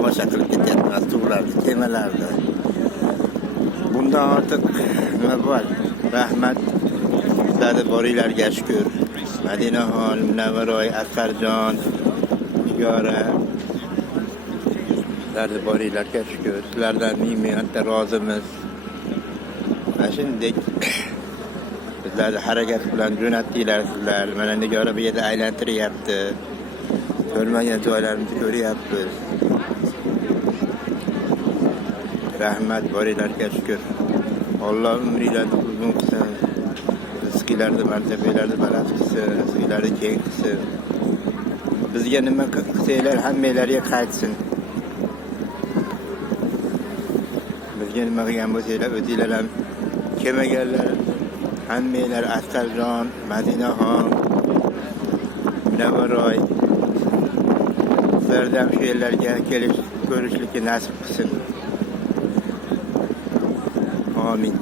tomosha qilib ketyapmiz suvlarni, kemalarni. Bundan ortiq nima bor? Rahmat sizlarni boringlarga shukr. Madinaxon, Munavvaroy, Asqarjon, Nigora, sizlarni boringlarga shukr. Sizlardan ming-mingta rozimiz. Mana shunday bizlarni harakat bilan jo'natdinglar sizlar. Mana Nigora bu yerda aylantiryapti. Ko'rmagan joylarimizni ko'ryapmiz. Rahmat, boringlarga shukr. Alloh umringlarni uzun qilsin. Rizqinglarni, martabalarni baland qilsin, rizqinglarni keng qilsin. Bizga nima qilsanglar hammanglarga qaytsin. Bizga nima qilgan bo'lsanglar, o'zinglar ham kelmaganlar, hammanglar Asqarjon, Madinaxon, Munavvaroy sizlardan shu yerlarga kelib ko'rishlikka nasib qilsin. Amin.